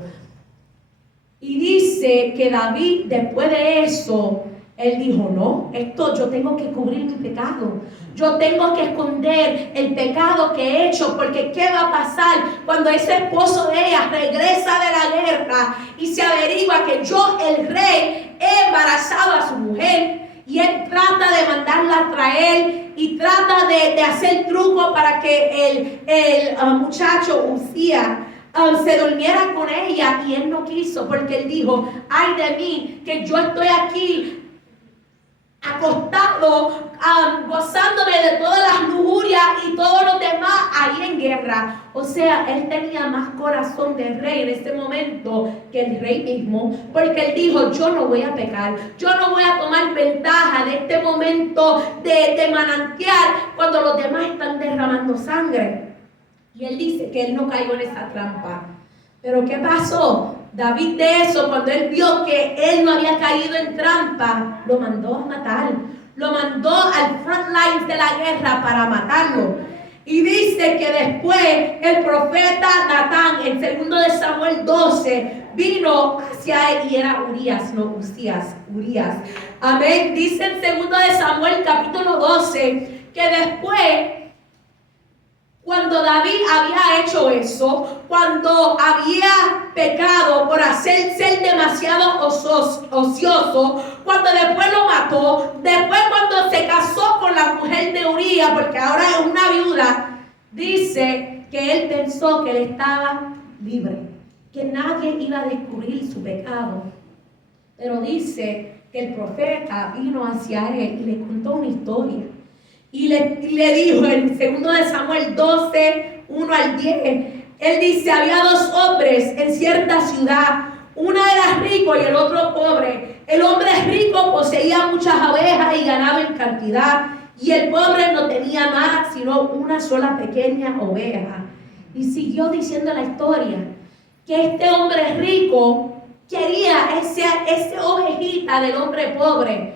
Y dice que David después de eso, él dijo, no, esto yo tengo que cubrir mi pecado. Yo tengo que esconder el pecado que he hecho, porque ¿qué va a pasar cuando ese esposo de ella regresa de la guerra y se averigua que yo, el rey, he embarazado a su mujer? Y él trata de mandarla a traer y trata de hacer truco para que el muchacho Uzías se durmiera con ella, y él no quiso, porque él dijo, ay de mí, que yo estoy aquí acostado, gozándome de todas las lujurias y todos los demás ahí en guerra. O sea, él tenía más corazón de rey en este momento que el rey mismo, porque él dijo, yo no voy a pecar, yo no voy a tomar ventaja de este momento de manantial cuando los demás están derramando sangre. Y él dice que él no cayó en esa trampa. Pero ¿qué pasó? David de eso, cuando él vio que él no había caído en trampa, lo mandó a matar. Lo mandó al front lines de la guerra para matarlo. Y dice que después el profeta Natán, en 2 de Samuel 12, vino hacia él y era Urías, no Uzías, Urías. Amén. Dice en 2 de Samuel capítulo 12 que después, cuando David había hecho eso, cuando había pecado por ser demasiado ocioso, cuando después lo mató, después cuando se casó con la mujer de Urías, porque ahora es una viuda, dice que él pensó que él estaba libre, que nadie iba a descubrir su pecado. Pero dice que el profeta vino hacia él y le contó una historia. Y le dijo en 2 de Samuel 12, 1 al 10, él dice, había 2 hombres en cierta ciudad, uno era rico y el otro pobre. El hombre rico poseía muchas ovejas y ganaba en cantidad, y el pobre no tenía nada sino una sola pequeña oveja. Y siguió diciendo la historia, que este hombre rico quería ese ovejita del hombre pobre.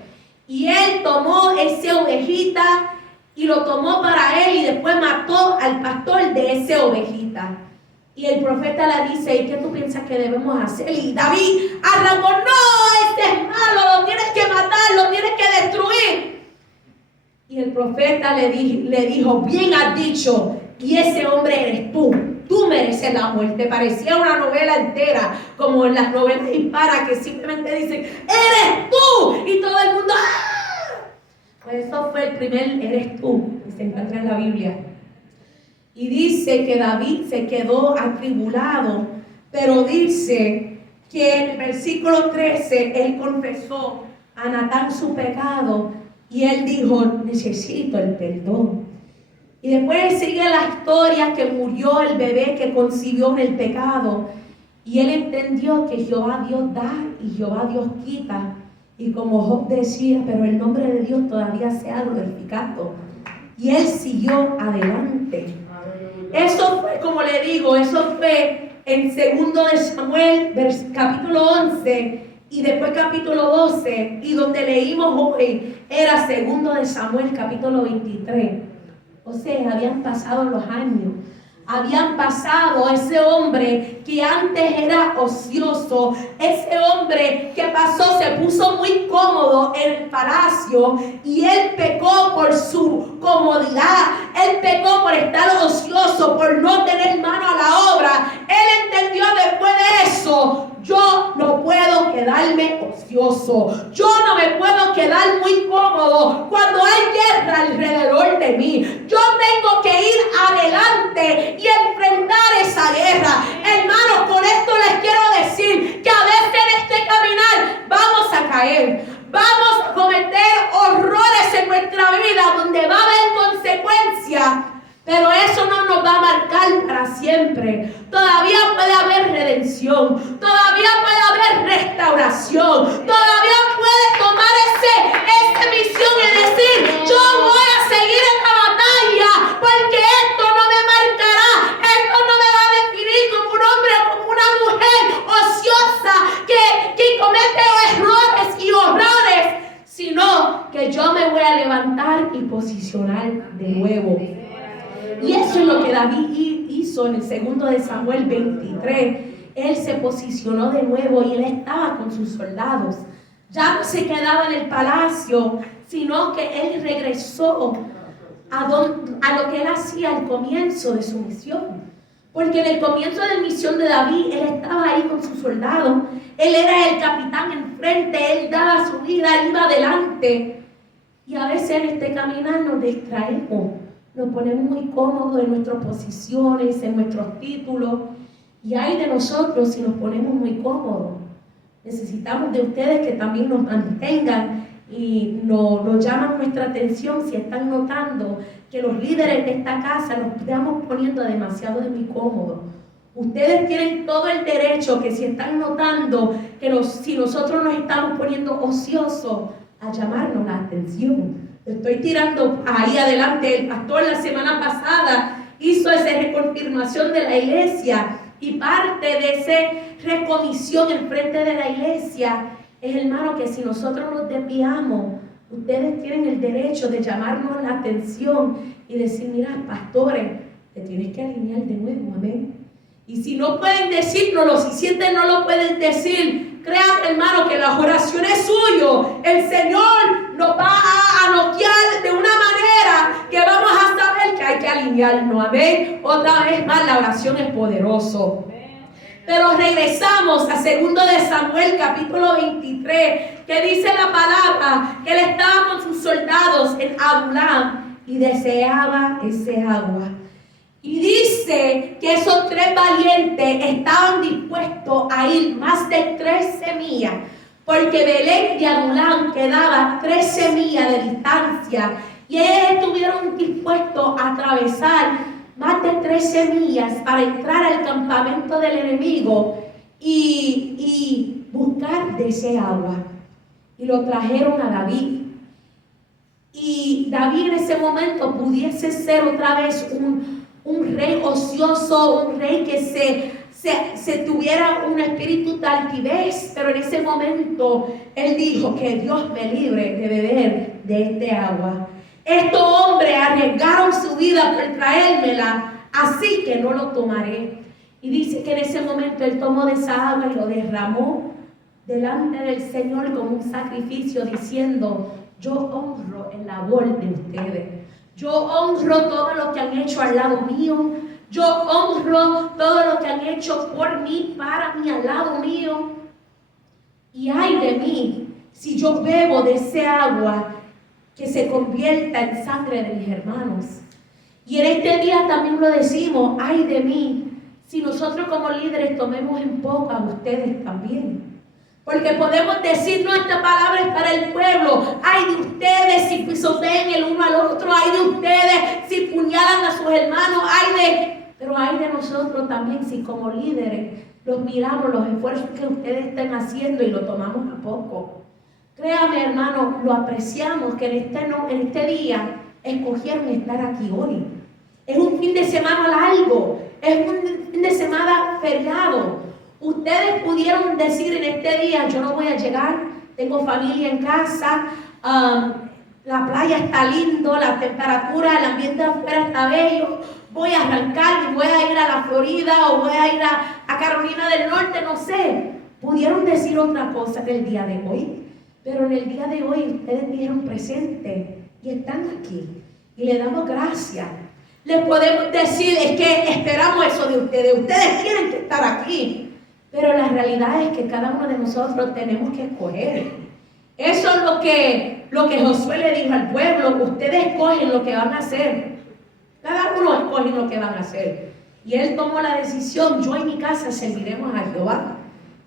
Y él tomó ese ovejita y lo tomó para él y después mató al pastor de ese ovejita. Y el profeta le dice, ¿y qué tú piensas que debemos hacer? Y David arrancó, no, este es malo, lo tienes que matar, lo tienes que destruir. Y el profeta le dijo, bien has dicho, y ese hombre eres tú. Tú mereces la muerte. Parecía una novela entera, como en las novelas hispanas que simplemente dicen, eres tú. Y todo el mundo, ¡ah! Pues eso fue el primer eres tú que se encuentra en la Biblia. Y dice que David se quedó atribulado, pero dice que en el versículo 13 él confesó a Natán su pecado y él dijo, necesito el perdón. Y después sigue la historia que murió el bebé que concibió en el pecado. Y él entendió que Jehová Dios da y Jehová Dios quita. Y como Job decía, pero el nombre de Dios todavía se ha glorificado. Y él siguió adelante. Eso fue, como le digo, eso fue en 2 de Samuel, capítulo 11, y después capítulo 12, y donde leímos hoy era 2 de Samuel, capítulo 23. O sea, habían pasado los años, habían pasado, ese hombre que antes era ocioso, ese hombre que pasó, se puso muy cómodo en el palacio y él pecó por su comodidad, él pecó por estar ocioso, por no tener mano a la obra. Él entendió después de eso: yo no puedo quedarme ocioso, yo no me puedo quedar muy cómodo cuando hay guerra alrededor de mí. Yo tengo que ir adelante y enfrentar esa guerra. Hermanos, con esto les quiero decir que a veces en este caminar vamos a caer, vamos a cometer horrores en nuestra vida donde va a haber consecuencias. Pero eso no nos va a marcar para siempre. Todavía puede haber redención. Todavía puede haber restauración. Todavía puede tomar esa misión y decir: yo voy a seguir en la batalla, porque esto no me marcará. Esto no me va a definir como un hombre o como una mujer ociosa que comete errores y horrores, sino que yo me voy a levantar y posicionar de nuevo. Y eso es lo que David hizo en el 2 de Samuel 23. Él se posicionó de nuevo y él estaba con sus soldados. Ya no se quedaba en el palacio, sino que él regresó a lo que él hacía al comienzo de su misión. Porque en el comienzo de la misión de David, él estaba ahí con sus soldados. Él era el capitán enfrente, él daba su vida, él iba adelante. Y a veces en este caminar nos distraemos. Nos ponemos muy cómodos en nuestras posiciones, en nuestros títulos. Y hay de nosotros si nos ponemos muy cómodos. Necesitamos de ustedes que también nos mantengan y nos llaman nuestra atención si están notando que los líderes de esta casa nos estamos poniendo demasiado de muy cómodos. Ustedes tienen todo el derecho, que si están notando que si nosotros nos estamos poniendo ociosos, a llamarnos la atención. Estoy tirando ahí adelante. El pastor la semana pasada hizo esa reconfirmación de la iglesia, y parte de esa recomisión en frente de la iglesia es, hermano, que si nosotros nos desviamos, ustedes tienen el derecho de llamarnos la atención y decir: mira, pastores, te tienes que alinear de nuevo, amén. Y si no pueden decírnoslo, si sienten no lo pueden decir, crean, hermano, que las oraciones suyas, el Señor nos va a noquear de una manera que vamos a saber que hay que alinearnos, amén. Otra vez más, la oración es poderoso. Pero regresamos a 2 de Samuel capítulo 23, que dice la palabra que él estaba con sus soldados en Adulam y deseaba ese agua. Y dice que esos 3 valientes estaban dispuestos a ir más de 13 millas, porque Belén y Adulam quedaba 13 millas de distancia, y ellos estuvieron dispuestos a atravesar más de 13 millas para entrar al campamento del enemigo y buscar de ese agua. Y lo trajeron a David. Y David en ese momento pudiese ser otra vez un rey ocioso, un rey que se tuviera un espíritu de altivez, pero en ese momento él dijo: que Dios me libre de beber de este agua. Estos hombres arriesgaron su vida por traérmela, así que no lo tomaré. Y dice que en ese momento él tomó de esa agua y lo derramó delante del Señor como un sacrificio, diciendo: yo honro el labor de ustedes. Yo honro todo lo que han hecho al lado mío. Yo honro todo lo que han hecho por mí, para mí, al lado mío. Y ay de mí, si yo bebo de ese agua que se convierta en sangre de mis hermanos. Y en este día también lo decimos: ay de mí, si nosotros como líderes tomemos en poco a ustedes también. Porque podemos decir nuestras palabras para el pueblo: ay de ustedes si pisoteen el uno al otro, ay de ustedes si puñalan a sus hermanos, pero ay de nosotros también si como líderes los miramos, los esfuerzos que ustedes están haciendo, y lo tomamos a poco. Créame, hermano, lo apreciamos que en este día escogieron estar aquí hoy. Es un fin de semana largo, es un fin de semana feriado. Ustedes pudieron decir en este día: yo no voy a llegar, tengo familia en casa, la playa está lindo, la temperatura, el ambiente afuera está bello, voy a arrancar y voy a a la Florida o voy a ir a Carolina del Norte, no sé. Pudieron decir otra cosa en el día de hoy, pero en el día de hoy ustedes dijeron presente y están aquí. Y le damos gracias. Les podemos decir, es que esperamos eso de ustedes. Ustedes tienen que estar aquí. Pero la realidad es que cada uno de nosotros tenemos que escoger. Eso es lo que Josué le dijo al pueblo. Ustedes escogen lo que van a hacer. Cada uno escoge lo que van a hacer. Y él tomó la decisión, yo y mi casa serviremos a Jehová.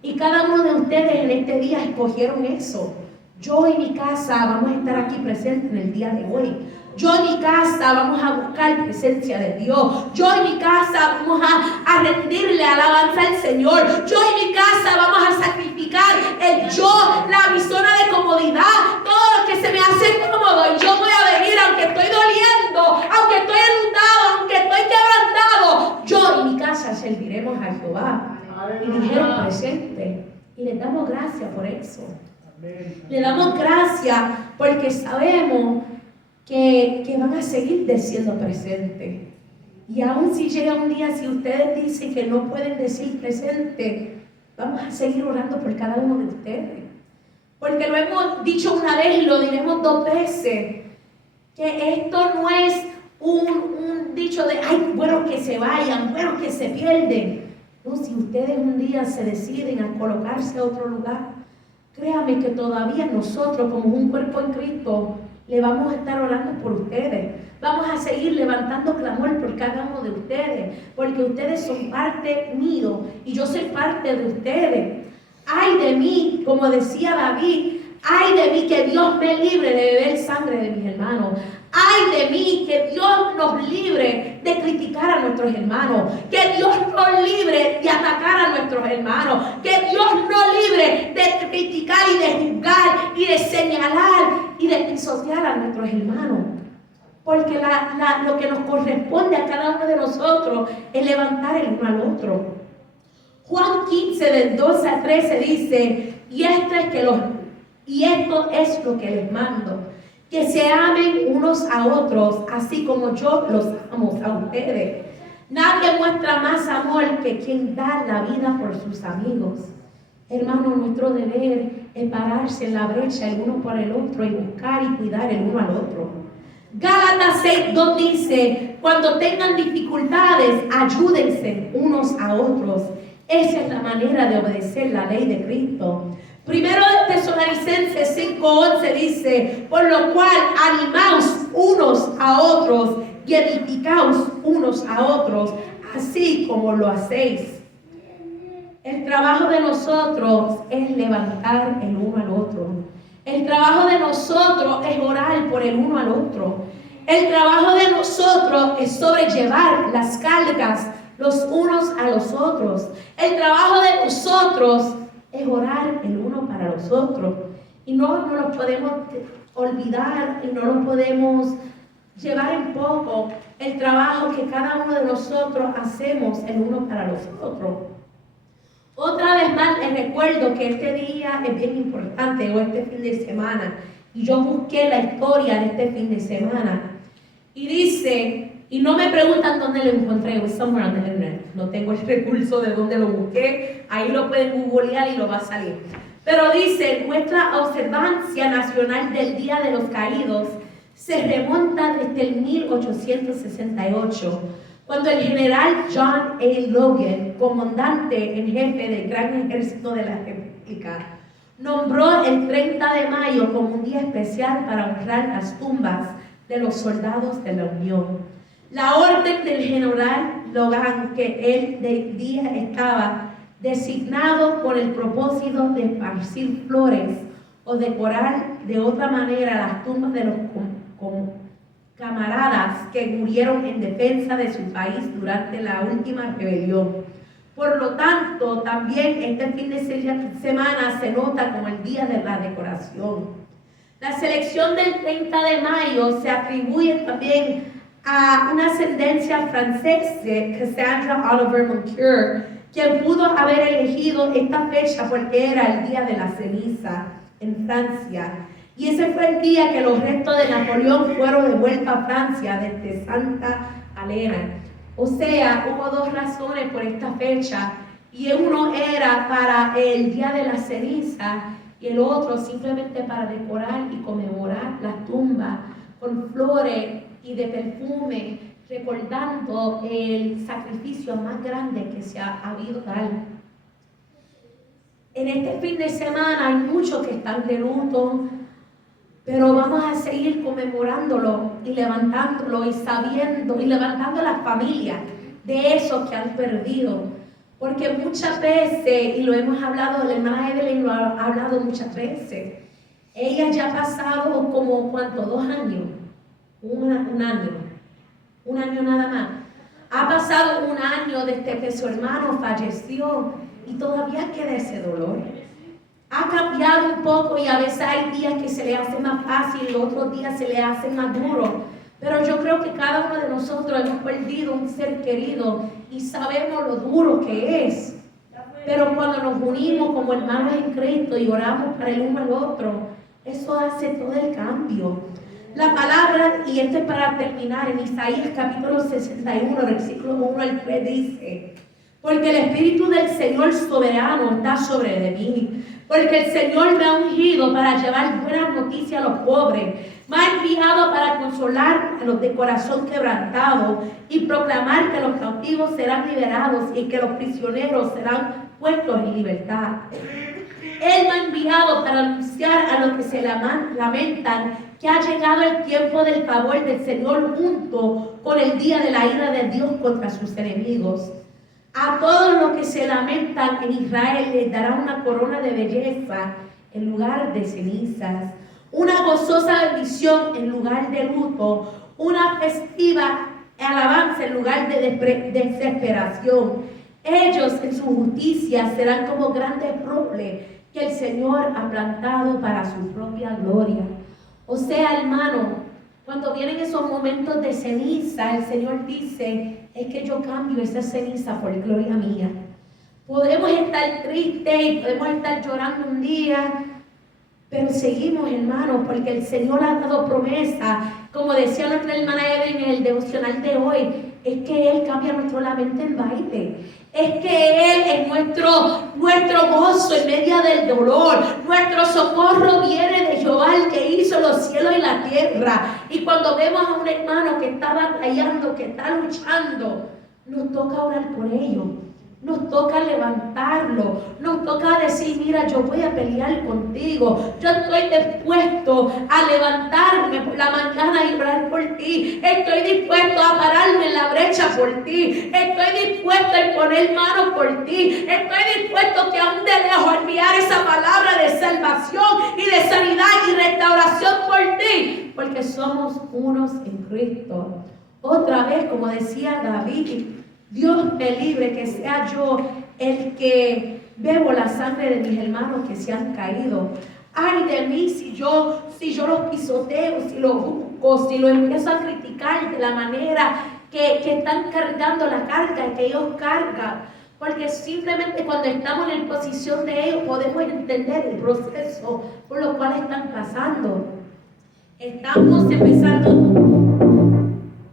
Y cada uno de ustedes en este día escogieron eso. Yo y mi casa vamos a estar aquí presentes en el día de hoy. Yo en mi casa vamos a buscar presencia de Dios. Yo en mi casa vamos a rendirle alabanza al Señor. Yo en mi casa vamos a sacrificar el yo, mi zona de comodidad, todo lo que se me hace cómodo. Y yo voy a venir aunque estoy doliendo, aunque estoy enlutado, aunque estoy quebrantado. Yo en mi casa serviremos a Jehová. Y dijeron presente. Y les damos gracias por eso. Le damos gracias porque sabemos que van a seguir diciendo presente. Y aún si llega un día, si ustedes dicen que no pueden decir presente, vamos a seguir orando por cada uno de ustedes. Porque lo hemos dicho una vez y lo diremos 2 veces, que esto no es un dicho de, ay, bueno que se vayan, bueno que se pierden. No, si ustedes un día se deciden a colocarse a otro lugar, créame que todavía nosotros como un cuerpo en Cristo le vamos a estar orando por ustedes. Vamos a seguir levantando clamor por cada uno de ustedes, porque ustedes son parte mío y yo soy parte de ustedes. Ay de mí, como decía David, ay de mí que Dios me libre de beber sangre de mis hermanos. Ay de mí, que Dios nos libre de criticar a nuestros hermanos, que Dios nos libre de atacar a nuestros hermanos, que Dios nos libre de criticar y de juzgar y de señalar y de pisotear a nuestros hermanos. Porque lo que nos corresponde a cada uno de nosotros es levantar el uno al otro. Juan 15, del 12 al 13 dice, y esto es lo que les mando, que se amen unos a otros, así como yo los amo a ustedes. Nadie muestra más amor que quien da la vida por sus amigos. Hermano, nuestro deber es pararse en la brecha el uno por el otro y buscar y cuidar el uno al otro. Gálatas 6:2 dice, cuando tengan dificultades, ayúdense unos a otros. Esa es la manera de obedecer la ley de Cristo. Primero de Tesalonicenses 5:11 dice, por lo cual animaos unos a otros y edificaos unos a otros, así como lo hacéis. El trabajo de nosotros es levantar el uno al otro. El trabajo de nosotros es orar por el uno al otro. El trabajo de nosotros es sobrellevar las cargas los unos a los otros. El trabajo de nosotros es orar el uno para los otros. Y no lo podemos olvidar y no lo podemos llevar en poco el trabajo que cada uno de nosotros hacemos el uno para los otros. Otra vez más les recuerdo que este día es bien importante, o este fin de semana, y yo busqué la historia de este fin de semana. Y dice, y no me preguntan dónde lo encontré, it was somewhere on the internet. No tengo el recurso de dónde lo busqué, ahí lo pueden googlear y lo va a salir. Pero dice, nuestra observancia nacional del Día de los Caídos se remonta desde el 1868, cuando el general John A. Logan, comandante en jefe del Gran Ejército de la República, nombró el 30 de mayo como un día especial para honrar las tumbas de los soldados de la Unión. La orden del general Logan, que el día estaba designado por el propósito de esparcir flores o decorar de otra manera las tumbas de los camaradas que murieron en defensa de su país durante la última rebelión. Por lo tanto, también este fin de semana se nota como el día de la decoración. La selección del 30 de mayo se atribuye también a una ascendencia francesa, Cassandra Oliver Moncure, quien pudo haber elegido esta fecha porque era el día de la ceniza en Francia. Y ese fue el día que los restos de Napoleón fueron devueltos a Francia desde Santa Helena. O sea, hubo dos razones por esta fecha, y uno era para el día de la ceniza y el otro simplemente para decorar y conmemorar la tumba con flores y de perfume, recordando el sacrificio más grande que se ha habido tal. En este fin de semana hay muchos que están de luto, pero vamos a seguir conmemorándolo y levantándolo y sabiendo y levantando a las familias de esos que han perdido. Porque muchas veces, y lo hemos hablado, la hermana Evelyn lo ha hablado muchas veces, ella ya ha pasado como, ¿cuánto? 2 años, un año nada más. Ha pasado 1 año desde que su hermano falleció y todavía queda ese dolor. Ha cambiado un poco y a veces hay días que se le hace más fácil y otros días se le hace más duro. Pero yo creo que cada uno de nosotros hemos perdido un ser querido y sabemos lo duro que es. Pero cuando nos unimos como hermanos en Cristo y oramos para el uno al otro, eso hace todo el cambio. La palabra, y esto es para terminar, en Isaías capítulo 61, versículo 1 al 3 dice: porque el Espíritu del Señor soberano está sobre de mí, porque el Señor me ha ungido para llevar buenas noticias a los pobres, me ha enviado para consolar a los de corazón quebrantado y proclamar que los cautivos serán liberados y que los prisioneros serán puestos en libertad. Él me ha enviado para anunciar a los que se lamentan que ha llegado el tiempo del favor del Señor junto con el día de la ira de Dios contra sus enemigos. A todos los que se lamentan en Israel les dará una corona de belleza en lugar de cenizas, una gozosa bendición en lugar de luto, una festiva alabanza en lugar de desesperación. Ellos en su justicia serán como grandes robles que el Señor ha plantado para su propia gloria. O sea, hermano, cuando vienen esos momentos de ceniza, el Señor dice: es que yo cambio esa ceniza por gloria mía. Podemos estar tristes y podemos estar llorando un día, pero seguimos, hermanos, porque el Señor ha dado promesa. Como decía nuestra hermana Evelyn en el devocional de hoy, es que Él cambia nuestro lamento en baile. Es que Él es nuestro gozo en medio del dolor. Nuestro socorro viene de Jehová, el que hizo los cielos y la tierra. Y cuando vemos a un hermano que está batallando, que está luchando, nos toca orar por ellos. Nos toca levantarlo, nos toca decir: mira, yo voy a pelear contigo, yo estoy dispuesto a levantarme por la mañana y orar por ti, estoy dispuesto a pararme en la brecha por ti, estoy dispuesto a poner manos por ti, estoy dispuesto que aún de lejos enviar esa palabra de salvación y de sanidad y restauración por ti, porque somos unos en Cristo. Otra vez, como decía David: Dios me libre que sea yo el que bebo la sangre de mis hermanos que se han caído. Ay de mí si yo los pisoteo, si los juzgo, si los empiezo a criticar de la manera que están cargando la carga que ellos cargan. Porque simplemente cuando estamos en la posición de ellos podemos entender el proceso por lo cual están pasando. Estamos empezando...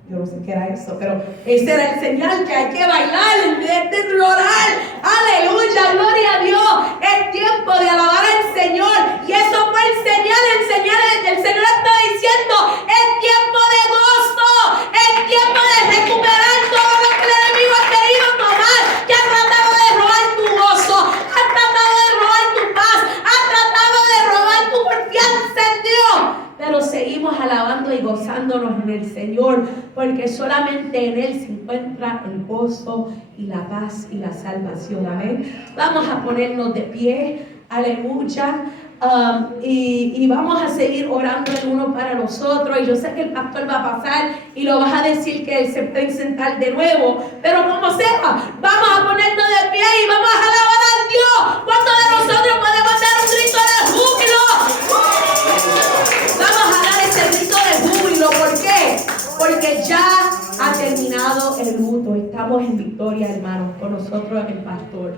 Yo no sé qué era eso, pero ese era el señal que hay que bailar en vez de llorar. Aleluya, gloria a Dios. Es tiempo de alabar al Señor. Y eso fue el señal. El Señor está diciendo: es tiempo de gozo. Es tiempo de recuperar todo lo que el enemigo ha querido tomar. Que ha tratado de robar tu gozo. Ha tratado de robar tu paz. Ha tratado de robar tu confianza en Dios. Pero seguimos alabando y gozándonos en el Señor, porque solamente en Él se encuentra el gozo y la paz y la salvación. Amén. Vamos a ponernos de pie. Aleluya. Y vamos a seguir orando el uno para los otros. Y yo sé que el pastor va a pasar y lo vas a decir que se pueden sentar de nuevo. Pero como sea, vamos a ponernos de pie y vamos a alabar a Dios. ¿Cuántos de nosotros podemos dar un grito de júbilo? Vamos a dar ese grito de júbilo. ¿Por qué? Porque ya ha terminado el luto. Estamos en victoria, hermanos. Con nosotros el pastor.